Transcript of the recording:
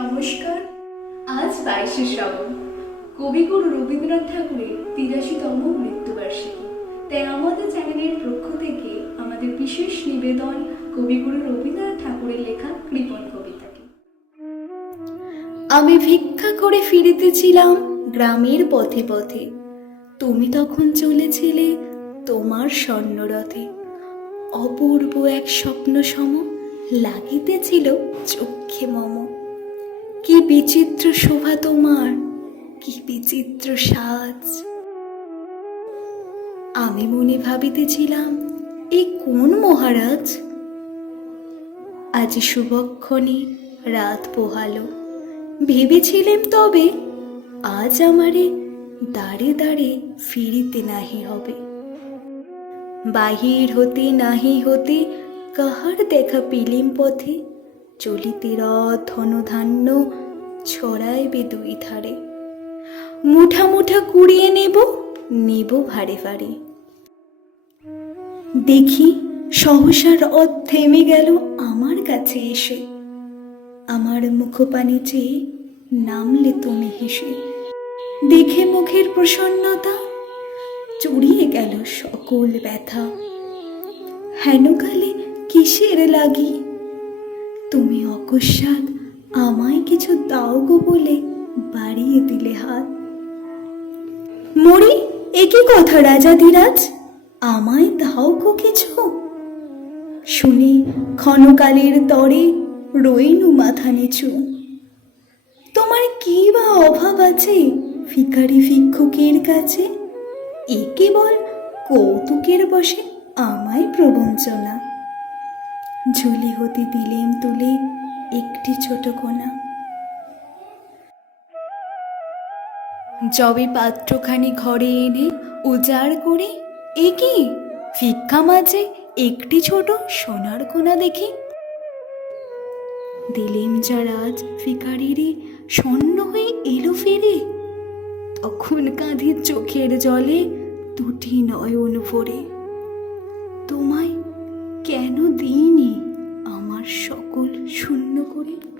নমস্কার, আজ বাইশে শ্রাবণ। কবিগুরু রবীন্দ্রনাথ ঠাকুরের তিরাশিতম মৃত্যুবার্ষিকী। তাই আমাদের চ্যানেলের পক্ষ থেকে আমাদের বিশেষ নিবেদন কবিগুরু রবীন্দ্রনাথ ঠাকুরের লেখা কৃপণ কবিতাকে আমি ভিক্ষা করে ফিরিতেছিলাম গ্রামের পথে পথে। তুমি তখন চলেছিলে তোমার স্বর্ণরথে। অপূর্ব এক স্বপ্ন সম লাগিতেছিল চক্ষে মম। কি বিচিত্র শোভা তোমার, কি বিচিত্র সাজ। আমি মনে ভাবিতেছিলাম, এ কোন মহারাজ? আজ শুভক্ষণে রাত পোহালো। ভেবেছিলেন তবে আজ আমারে দাঁড়ে দাঁড়ে ফিরিতে নাহি হবে। বাহির হতে নাহি হতে কাহার দেখা পিলিম পথে? চলিতে রথ ধনধান্য ছড়াইবে দুই ধারে। মুঠা মুঠা কুড়িয়ে নেব নেব ভারে ভারে। দেখি সহসা রথ থেমে গেল আমার কাছে এসে। আমার মুখপানে চেয়ে নামলে তুমি হেসে। দেখে মুখের প্রসন্নতা, চড়িয়ে গেল সকল ব্যথা। হেনকালে কিসের লাগি? তুমি অকস্মাৎ আমায় কিছু দাও গো বলে বাড়িয়ে দিলে হাত। মরি একই কথা রাজা দিরাজ আমায় দাও গো কিছু। শুনে ক্ষণকালের তরে রইনু মাথা নিচু। তোমার কি বা অভাব আছে ফিকারি ভিক্ষুকের কাছে? এ কেবল কৌতুকের বসে আমায় প্রবঞ্চনা। ঝুলি হতে দিলেন তুলে একটি ছোট কোনা। জবে পাত্রখানি ঘরে এনে উজাড় করে, এ কি? ভিক্ষা মাঝে একটি ছোট সোনার কোনা দেখি। দিলেম যারাজ ফিকারিরে শূন্য হয়ে এলো ফিরে। তখন কাঁধের চোখের জলে দুটি নয়ন ভরে। তোমায় কেন দিইনি? আমার সকল শূন্য করে